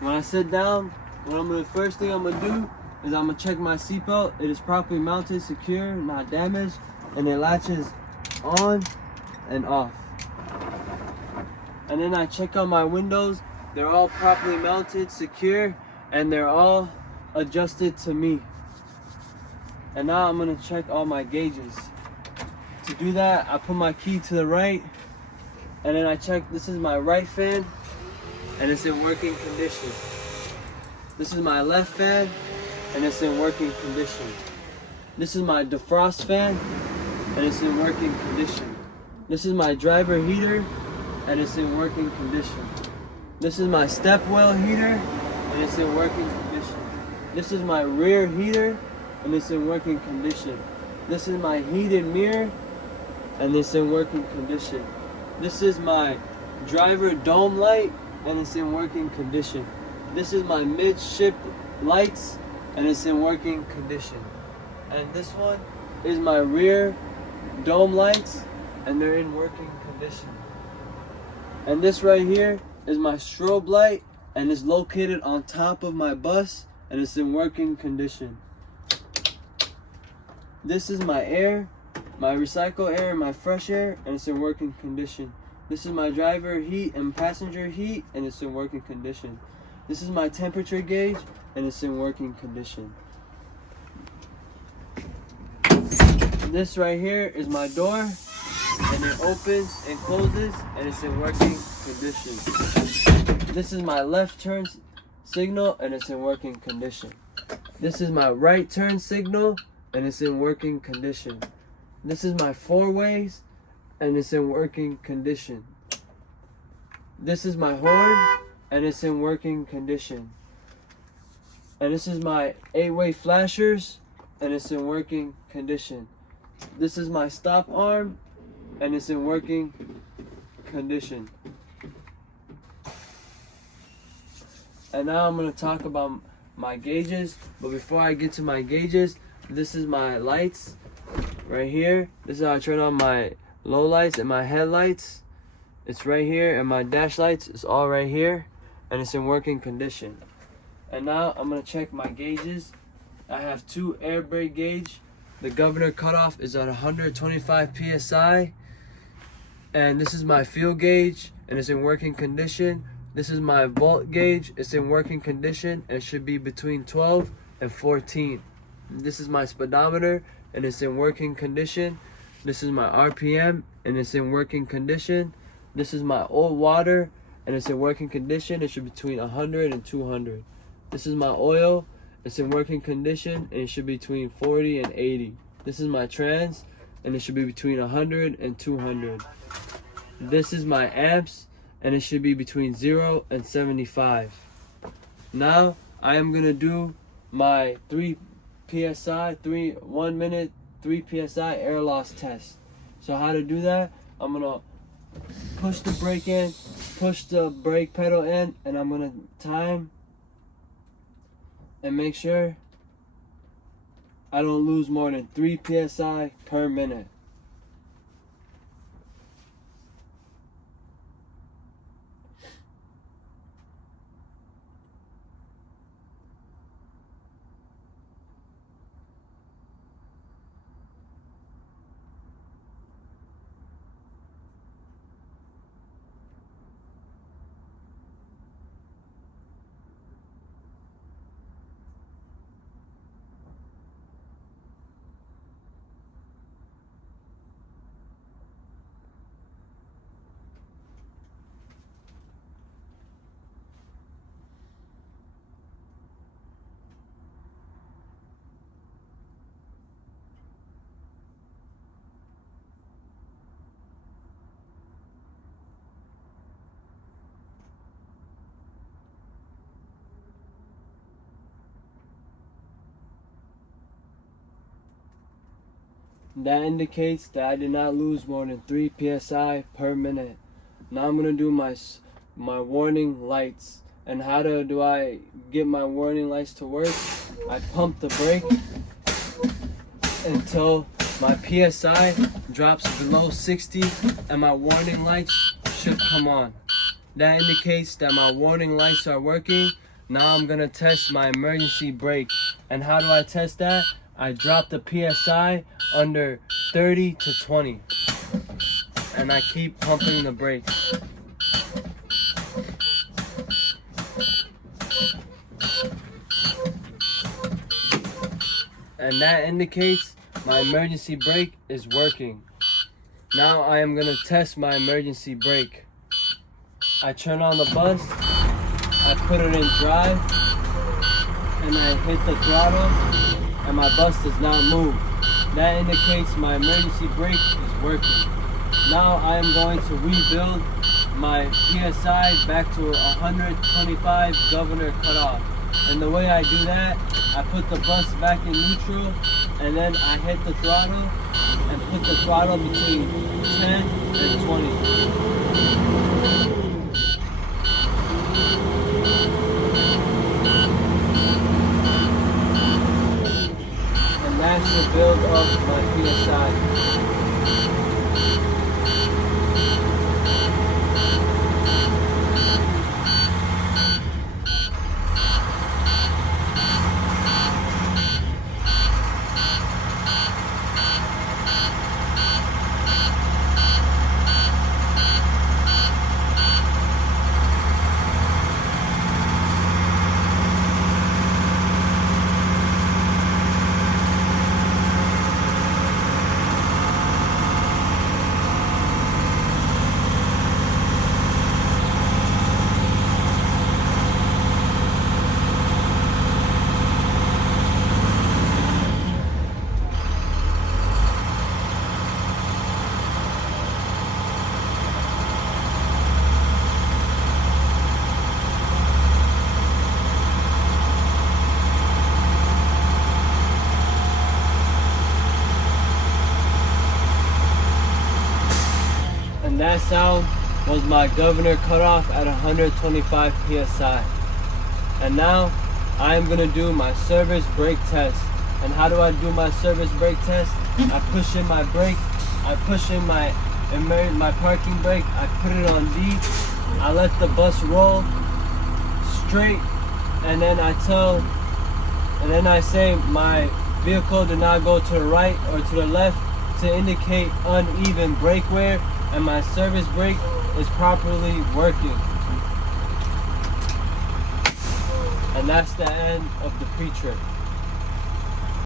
When I sit down, first thing I'm gonna do is I'm gonna check my seatbelt. It is properly mounted, secure, not damaged, and it latches on and off. And then I check on my windows. They're all properly mounted, secure, and they're all adjusted to me. And now I'm gonna check all my gauges. To do that, I put my key to the right, and then I check, this is my right fan, and it's in working condition. This is my left fan, and it's in working condition. This is my defrost fan, and it's in working condition. This is my driver heater, and it's in working condition. This is my step well heater, and it's in working condition. This is my rear heater, and it's in working condition. This is my heated mirror, and it's in working condition. This is my driver dome light, and it's in working condition. This is my midship lights, and it's in working condition. And this one is my rear dome lights, and they're in working condition. And this right here is my strobe light, and it's located on top of my bus, and it's in working condition. This is my air, my recycle air, and my fresh air, and it's in working condition. This is my driver heat and passenger heat, and it's in working condition. This is my temperature gauge, and it's in working condition. This right here is my door, and it opens and closes, and it's in working condition. This is my left turn signal, and it's in working condition. This is my right turn signal, and it's in working condition. This is my four ways, and it's in working condition. This is my horn, and it's in working condition. And this is my 8-way flashers, and it's in working condition. This is my stop arm, and it's in working condition. And now I'm going to talk about my gauges, but before I get to my gauges, this is my lights right here. This is how I turn on my low lights and my headlights. It's right here, and my dash lights is all right here, and it's in working condition. And now I'm going to check my gauges. I have 2 air brake gauge. The governor cutoff is at 125 psi, and this is my fuel gauge, and it's in working condition. This is my volt gauge. It's in working condition, and it should be between 12 and 14. This is my speedometer, and it's in working condition. This is my RPM, and it's in working condition. This is my old water, and it's in working condition. It should be between 100 and 200. This is my oil. It's in working condition, and it should be between 40 and 80. This is my trans, and it should be between 100 and 200. This is my amps, and it should be between 0 and 75. Now I am gonna do my 3 psi, 1 minute 3 psi air loss test. So how to do that? I'm gonna push the brake in, push the brake pedal in, and I'm gonna time and make sure I don't lose more than 3 psi per minute. That indicates that I did not lose more than 3 psi per minute. Now I'm gonna do my warning lights. And how do I get my warning lights to work? I pump the brake until my psi drops below 60, and my warning lights should come on. That indicates that my warning lights are working. Now I'm gonna test my emergency brake. And how do I test that? I drop the PSI under 30 to 20. And I keep pumping the brakes. And that indicates my emergency brake is working. Now I am gonna test my emergency brake. I turn on the bus, I put it in drive, and I hit the throttle, and my bus does not move. That indicates my emergency brake is working. Now I am going to rebuild my PSI back to 125 governor cutoff. And the way I do that, I put the bus back in neutral, and then I hit the throttle and put the throttle between 10 and 20. And that should build up my PSI. And that sound was my governor cutoff at 125 PSI. And now I am gonna do my service brake test. And how do I do my service brake test? I push in my brake, I push in my parking brake, I put it on D, I let the bus roll straight, and then I say my vehicle did not go to the right or to the left to indicate uneven brake wear, and my service brake is properly working. And that's the end of the pre-trip.